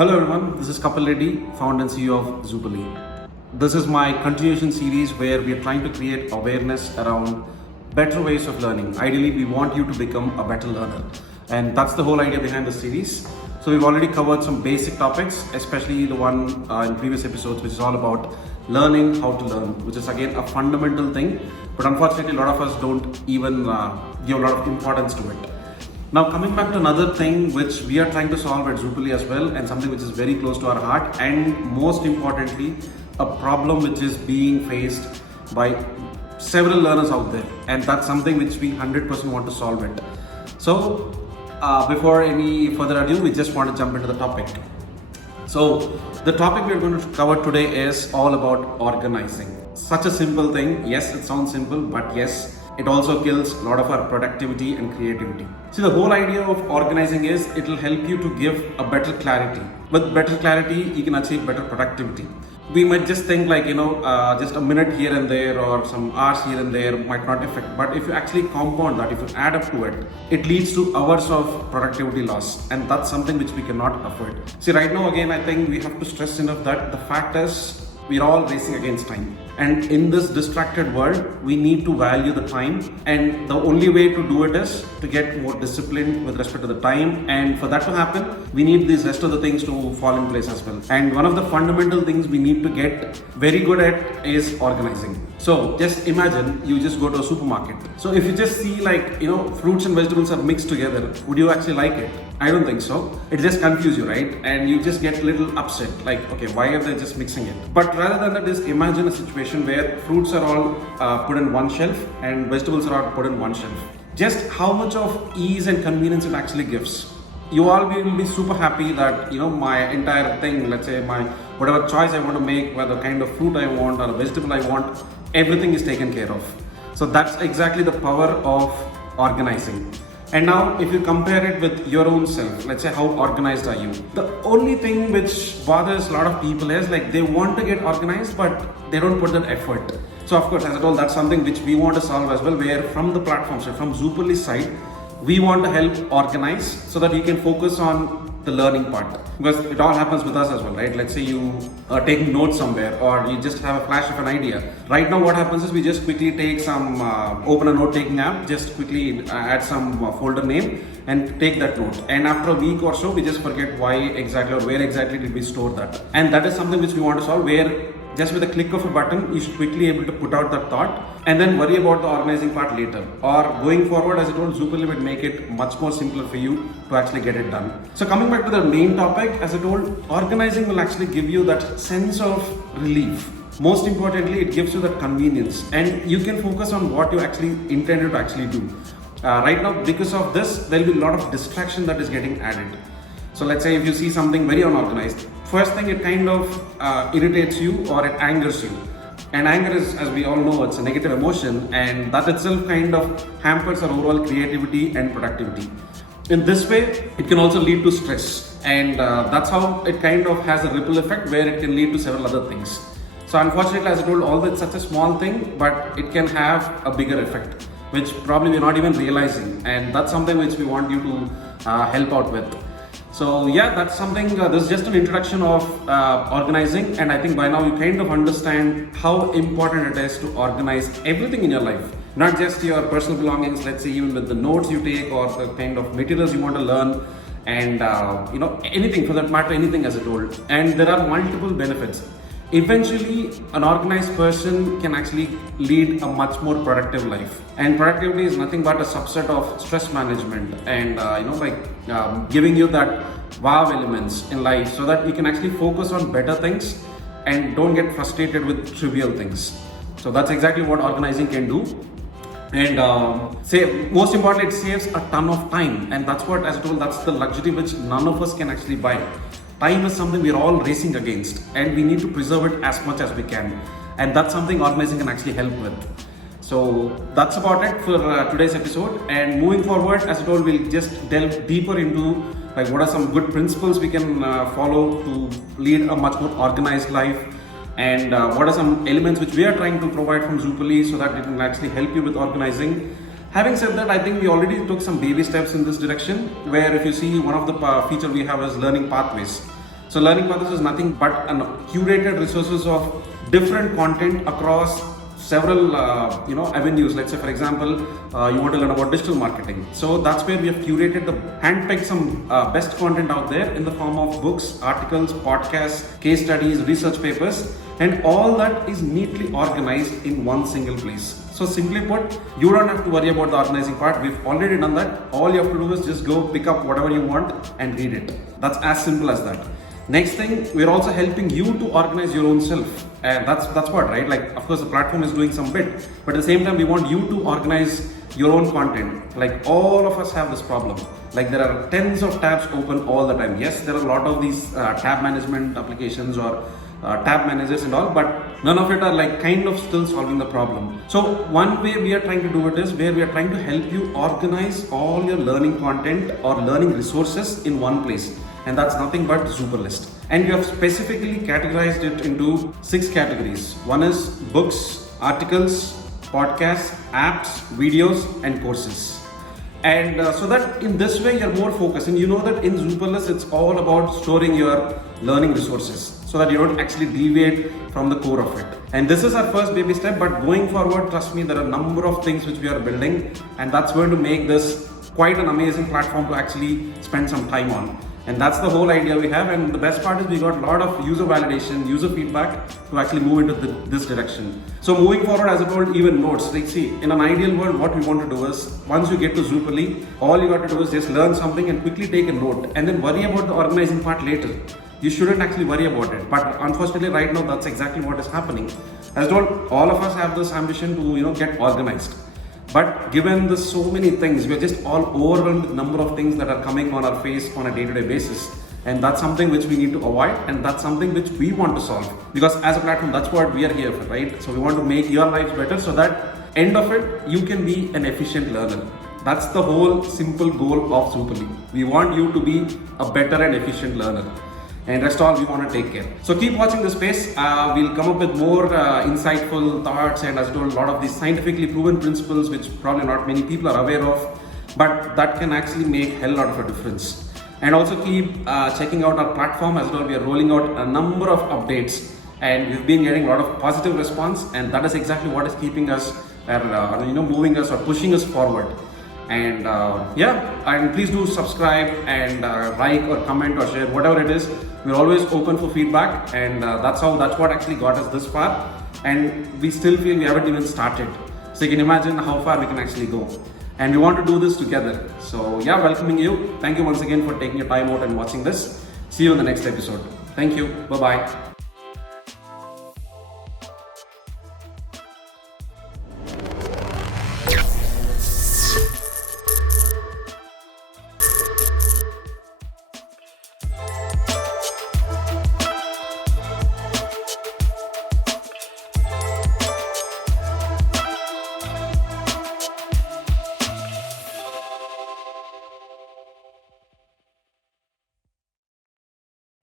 Hello everyone, this is Kapil Reddy, founder and CEO of Zubali. This is my continuation series where we are trying to create awareness around better ways of learning. Ideally, we want you to become a better learner. And that's the whole idea behind the series. So we've already covered some basic topics, especially the one in previous episodes, which is all about learning how to learn, which is again a fundamental thing. But unfortunately, a lot of us don't even give a lot of importance to it. Now coming back to another thing which we are trying to solve at Zupali as well, and something which is very close to our heart, and most importantly a problem which is being faced by several learners out there, and that's something which we 100% want to solve it. So before any further ado, we just want to jump into the topic. So the topic we're going to cover today is all about organizing. Such a simple thing. Yes, it sounds simple, but yes, it also kills a lot of our productivity and creativity. See, the whole idea of organizing is it will help you to give a better clarity. With better clarity, you can achieve better productivity. We might just think like, just a minute here and there or some hours here and there might not affect. But if you actually compound that, if you add up to it, it leads to hours of productivity loss. And that's something which we cannot afford. See, right now, again, I think we have to stress enough that the fact is we're all racing against time. And in this distracted world, we need to value the time. And the only way to do it is to get more disciplined with respect to the time. And for that to happen, we need these rest of the things to fall in place as well. And one of the fundamental things we need to get very good at is organizing. So just imagine you just go to a supermarket. So if you just see like, fruits and vegetables are mixed together, would you actually like it? I don't think so. It just confuses you, right? And you just get a little upset, like, okay, why are they just mixing it? But rather than that, just imagine a situation where fruits are all put in one shelf and vegetables are all put in one shelf. Just how much of ease and convenience it actually gives. You all will be super happy that, my entire thing, let's say my whatever choice I want to make, whether kind of fruit I want or a vegetable I want, everything is taken care of. So that's exactly the power of organizing. And now if you compare it with your own self, let's say how organized are you? The only thing which bothers a lot of people is like they want to get organized, but they don't put that effort. So of course, as I told, that's something which we want to solve as well, where from the platform, so from Zupali's side, we want to help organize so that you can focus on the learning part, because it all happens with us as well, right? Let's say you are taking notes somewhere or you just have a flash of an idea. Right now what happens is we just quickly take some, open a note-taking app, just quickly add some folder name and take that note. And after a week or so, we just forget why exactly or where exactly did we store that. And that is something which we want to solve, where just with a click of a button, you should quickly able to put out that thought and then worry about the organizing part later. Or going forward, as I told, Zupali would make it much more simpler for you to actually get it done. So coming back to the main topic, as I told, organizing will actually give you that sense of relief. Most importantly, it gives you that convenience and you can focus on what you actually intended to actually do. Right now, because of this, there will be a lot of distraction that is getting added. So let's say if you see something very unorganized, first thing it kind of irritates you or it angers you. And anger is, as we all know, it's a negative emotion, and that itself kind of hampers our overall creativity and productivity. In this way, it can also lead to stress, and that's how it kind of has a ripple effect where it can lead to several other things. So unfortunately, as I told, although it's such a small thing, but it can have a bigger effect, which probably we're not even realizing, and that's something which we want you to help out with. So yeah, that's something, this is just an introduction of organizing, and I think by now you kind of understand how important it is to organize everything in your life. Not just your personal belongings, let's say even with the notes you take or the kind of materials you want to learn, and anything for that matter, anything as I told. And there are multiple benefits. Eventually, an organized person can actually lead a much more productive life. And productivity is nothing but a subset of stress management and giving you that wow elements in life so that you can actually focus on better things and don't get frustrated with trivial things. So that's exactly what organizing can do. And most importantly, it saves a ton of time. And that's what, as I told, that's the luxury which none of us can actually buy. Time is something we're all racing against, and we need to preserve it as much as we can. And that's something organizing can actually help with. So that's about it for today's episode. And moving forward, as I told, we'll just delve deeper into like what are some good principles we can follow to lead a much more organized life, and what are some elements which we are trying to provide from Zupali so that it can actually help you with organizing. Having said that, I think we already took some baby steps in this direction, where if you see, one of the feature we have is learning pathways. So Learning Paths is nothing but curated resources of different content across several avenues. Let's say, for example, you want to learn about digital marketing. So that's where we have curated handpicked some best content out there in the form of books, articles, podcasts, case studies, research papers, and all that is neatly organized in one single place. So simply put, you don't have to worry about the organizing part. We've already done that. All you have to do is just go pick up whatever you want and read it. That's as simple as that. Next thing, we're also helping you to organize your own self. And that's what, right? Like, of course, the platform is doing some bit, but at the same time, we want you to organize your own content. Like, all of us have this problem. Like, there are tens of tabs open all the time. Yes, there are a lot of these tab management applications or tab managers and all, but none of it are like kind of still solving the problem. So one way we are trying to do it is where we are trying to help you organize all your learning content or learning resources in one place. And that's nothing but Superlist. And we have specifically categorized it into 6 categories. One is books, articles, podcasts, apps, videos, and courses. And so that in this way you're more focused. And you know that in Superlist it's all about storing your learning resources so that you don't actually deviate from the core of it. And this is our first baby step, but going forward, trust me, there are a number of things which we are building, and that's going to make this quite an amazing platform to actually spend some time on. And that's the whole idea we have. And the best part is we got a lot of user validation, user feedback to actually move into this direction. So moving forward, as I told, even notes. Like, see, in an ideal world, what we want to do is once you get to Zoopally, all you got to do is just learn something and quickly take a note and then worry about the organizing part later. You shouldn't actually worry about it. But unfortunately, right now, that's exactly what is happening. As I told, all of us have this ambition to, get organized. But given the so many things, we are just all overwhelmed with number of things that are coming on our face on a day-to-day basis. And that's something which we need to avoid, and that's something which we want to solve. Because as a platform, that's what we are here for, right? So we want to make your lives better so that end of it, you can be an efficient learner. That's the whole simple goal of Zoopally. We want you to be a better and efficient learner. And rest all we want to take care. So keep watching this space. We'll come up with more insightful thoughts, and as I told, a lot of these scientifically proven principles which probably not many people are aware of, but that can actually make hell lot of a difference. And also keep checking out our platform. As well, we are rolling out a number of updates, and we've been getting a lot of positive response, and that is exactly what is keeping us moving us or pushing us forward. And and please do subscribe and like or comment or share, whatever it is. We're always open for feedback, and that's what actually got us this far. And we still feel we haven't even started. So you can imagine how far we can actually go. And we want to do this together. So welcoming you. Thank you once again for taking your time out and watching this. See you in the next episode. Thank you. Bye-bye.